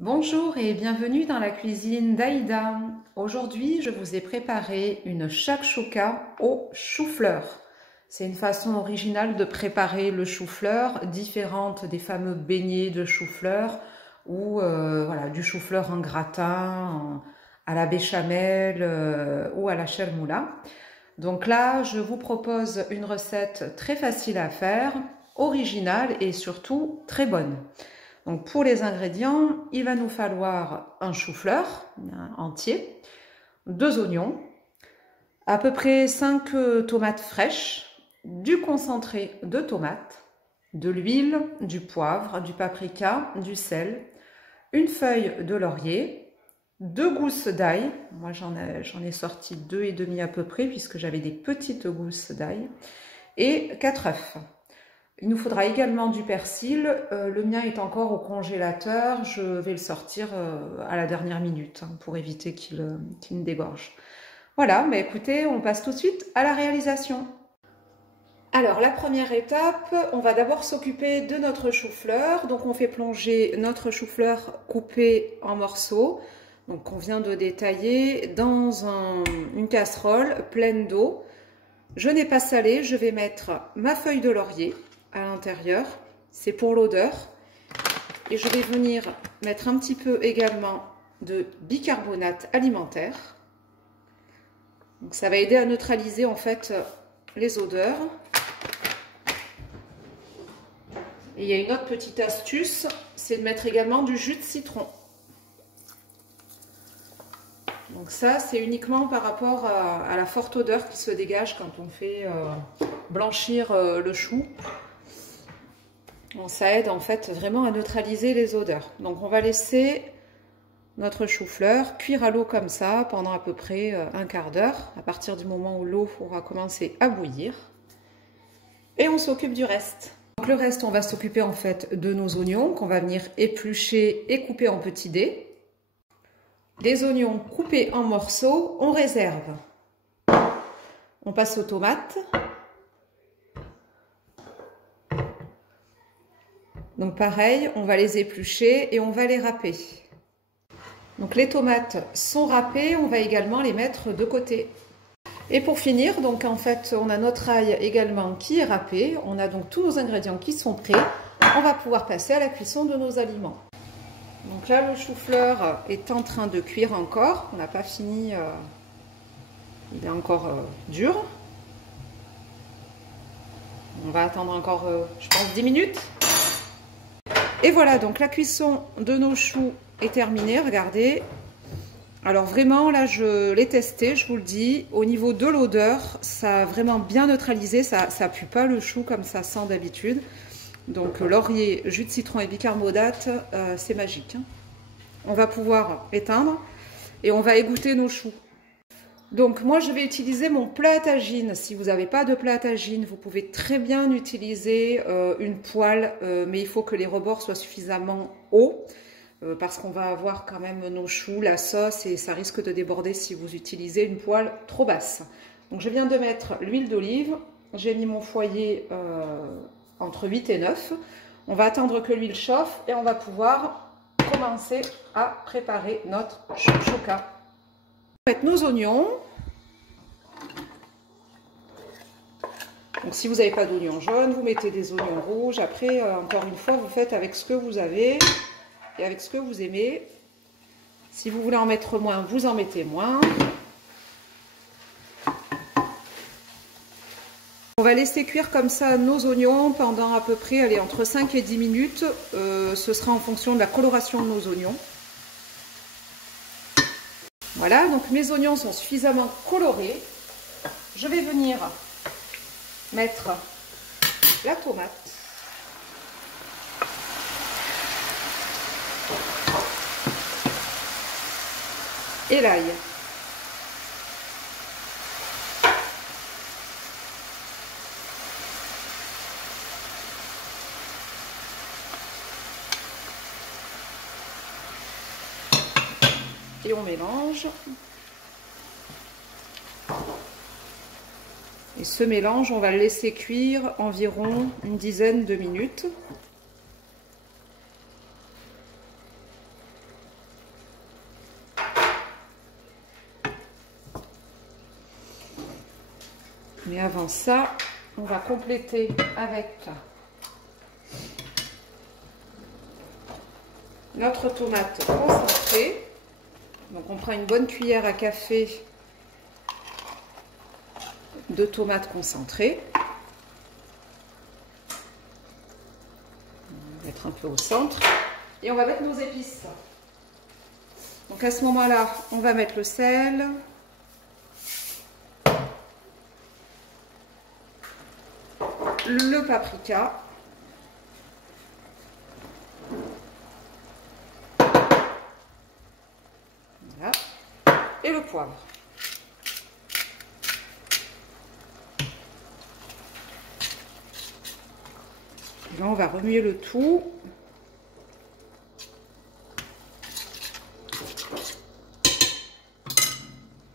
Bonjour et bienvenue dans la cuisine d'Aïda. Aujourd'hui, je vous ai préparé une shakshuka au chou-fleur. C'est une façon originale de préparer le chou-fleur, différente des fameux beignets de chou-fleur ou voilà, du chou-fleur en gratin, à la béchamel ou à la chermoula. Donc là, je vous propose une recette très facile à faire, originale et surtout très bonne. Donc pour les ingrédients, il va nous falloir un chou-fleur entier, 2 oignons, à peu près 5 tomates fraîches, du concentré de tomates, de l'huile, du poivre, du paprika, du sel, une feuille de laurier, 2 gousses d'ail, moi j'en ai sorti 2,5 à peu près puisque j'avais des petites gousses d'ail, et 4 œufs. Il nous faudra également du persil. Le mien est encore au congélateur. Je vais le sortir à la dernière minute pour éviter qu'il me dégorge. Voilà, mais écoutez, on passe tout de suite à la réalisation. Alors, la première étape, on va d'abord s'occuper de notre chou-fleur. Donc, on fait plonger notre chou-fleur coupé en morceaux, donc qu'on vient de détailler, dans une casserole pleine d'eau. Je n'ai pas salé, je vais mettre ma feuille de laurier à l'intérieur, c'est pour l'odeur, et je vais venir mettre un petit peu également de bicarbonate alimentaire. Donc ça va aider à neutraliser en fait les odeurs. Et il y a une autre petite astuce, c'est de mettre également du jus de citron. Donc ça, c'est uniquement par rapport à la forte odeur qui se dégage quand on fait blanchir le chou. Bon, ça aide en fait vraiment à neutraliser les odeurs. Donc on va laisser notre chou-fleur cuire à l'eau comme ça pendant à peu près un quart d'heure, à partir du moment où l'eau aura commencé à bouillir. Et on s'occupe du reste. Donc le reste, on va s'occuper en fait de nos oignons qu'on va venir éplucher et couper en petits dés. Les oignons coupés en morceaux, on réserve. On passe aux tomates. Donc pareil, on va les éplucher et on va les râper. Donc les tomates sont râpées, on va également les mettre de côté. Et pour finir, donc en fait, on a notre ail également qui est râpé. On a donc tous nos ingrédients qui sont prêts. On va pouvoir passer à la cuisson de nos aliments. Donc là, le chou-fleur est en train de cuire encore. On n'a pas fini, il est encore dur. On va attendre encore, je pense, 10 minutes. Et voilà, donc la cuisson de nos choux est terminée, regardez. Alors vraiment, là, je l'ai testé, je vous le dis. Au niveau de l'odeur, ça a vraiment bien neutralisé. Ça pue pas le chou comme ça sent d'habitude. Donc laurier, jus de citron et bicarbonate, c'est magique. On va pouvoir éteindre et on va égoutter nos choux. Donc moi je vais utiliser mon plat à tagine. Si vous n'avez pas de plat à tagine, vous pouvez très bien utiliser une poêle, mais il faut que les rebords soient suffisamment hauts parce qu'on va avoir quand même nos choux, la sauce et ça risque de déborder si vous utilisez une poêle trop basse. Donc je viens de mettre l'huile d'olive, j'ai mis mon foyer entre 8 et 9. On va attendre que l'huile chauffe et on va pouvoir commencer à préparer notre shakshuka. On va mettre nos oignons. Donc si vous n'avez pas d'oignons jaunes, vous mettez des oignons rouges. Après, encore une fois, vous faites avec ce que vous avez et avec ce que vous aimez. Si vous voulez en mettre moins, vous en mettez moins. On va laisser cuire comme ça nos oignons pendant à peu près, allez, entre 5 et 10 minutes. Ce sera en fonction de la coloration de nos oignons. Voilà, donc mes oignons sont suffisamment colorés. Je vais venir mettre la tomate. Et l'ail. Et on mélange. Et ce mélange, on va le laisser cuire environ une dizaine de minutes. Mais avant ça, on va compléter avec notre tomate concentrée. Donc on prend une bonne cuillère à café de tomates concentrées. On va mettre un peu au centre et on va mettre nos épices. Donc à ce moment-là, on va mettre le sel, le paprika, voilà, et le poivre. Et là, on va remuer le tout.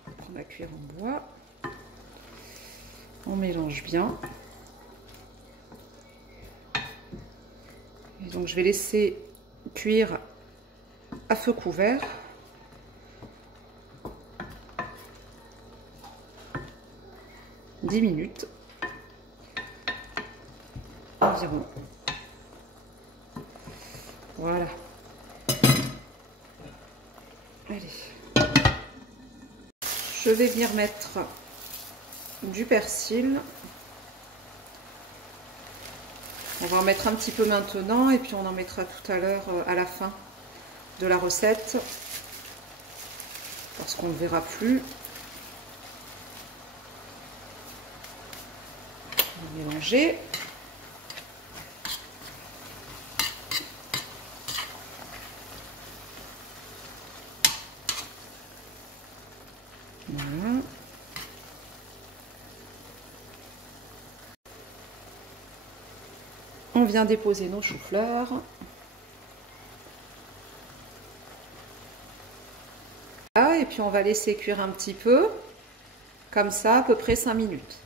On prend la cuillère en bois. On mélange bien. Et donc, je vais laisser cuire à feu couvert. « 10 minutes environ. Voilà. Allez. Je vais venir mettre du persil. On va en mettre un petit peu maintenant et puis on en mettra tout à l'heure à la fin de la recette parce qu'on ne verra plus. On va mélanger. Voilà. On vient déposer nos choux-fleurs. Ah, et puis on va laisser cuire un petit peu, comme ça, à peu près 5 minutes.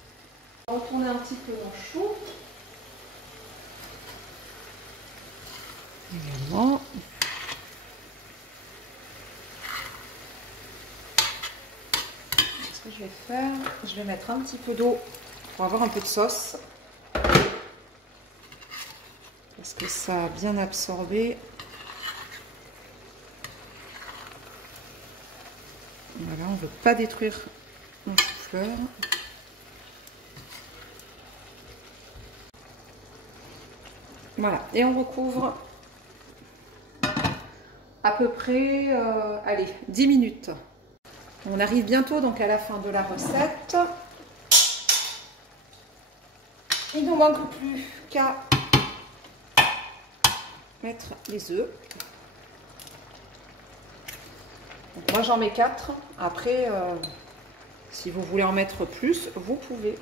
On va retourner un petit peu nos choux. Également. Ce que je vais faire, je vais mettre un petit peu d'eau pour avoir un peu de sauce. Parce que ça a bien absorbé. Voilà, on ne veut pas détruire nos chou-fleurs. Voilà, et on recouvre à peu près, allez, 10 minutes. On arrive bientôt donc à la fin de la recette. Il ne nous manque plus qu'à mettre les œufs. Donc moi j'en mets 4. Après, si vous voulez en mettre plus, vous pouvez.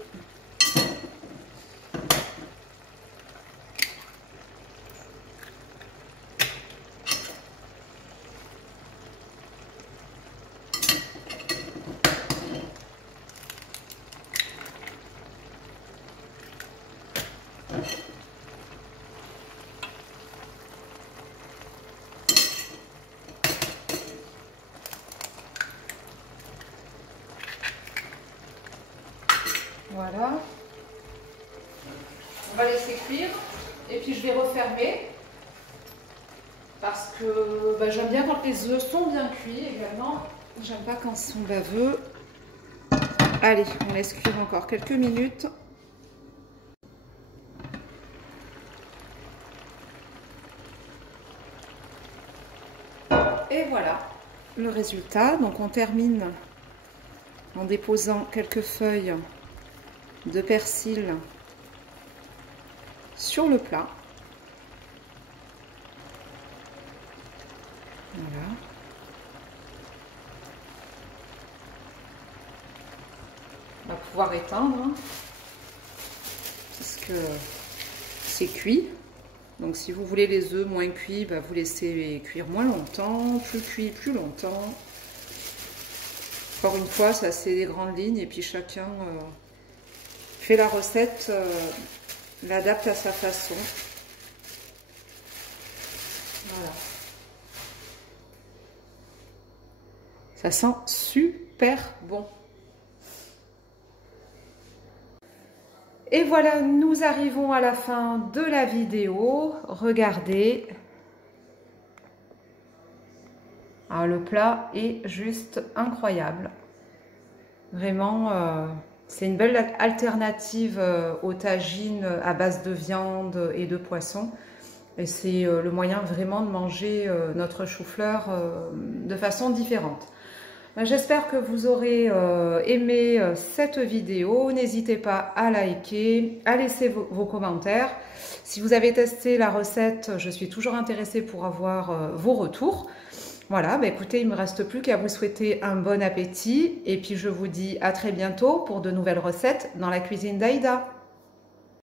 Voilà. On va laisser cuire et puis je vais refermer parce que j'aime bien quand les œufs sont bien cuits également. J'aime pas quand ils sont baveux. Allez, on laisse cuire encore quelques minutes. Et voilà le résultat. Donc on termine en déposant quelques feuilles de persil sur le plat. Voilà. On va pouvoir éteindre hein, parce que c'est cuit. Donc si vous voulez les œufs moins cuits, vous laissez cuire moins longtemps, plus cuit plus longtemps. Encore une fois, ça c'est des grandes lignes et puis chacun fait la recette, l'adapte à sa façon. Voilà. Ça sent super bon. Et voilà, nous arrivons à la fin de la vidéo. Regardez. Ah, le plat est juste incroyable. Vraiment, c'est une belle alternative aux tagines à base de viande et de poisson. Et c'est le moyen vraiment de manger notre chou-fleur de façon différente. J'espère que vous aurez aimé cette vidéo. N'hésitez pas à liker, à laisser vos commentaires. Si vous avez testé la recette, je suis toujours intéressée pour avoir vos retours. Voilà, bah écoutez, il ne me reste plus qu'à vous souhaiter un bon appétit. Et puis je vous dis à très bientôt pour de nouvelles recettes dans la cuisine d'Aïda.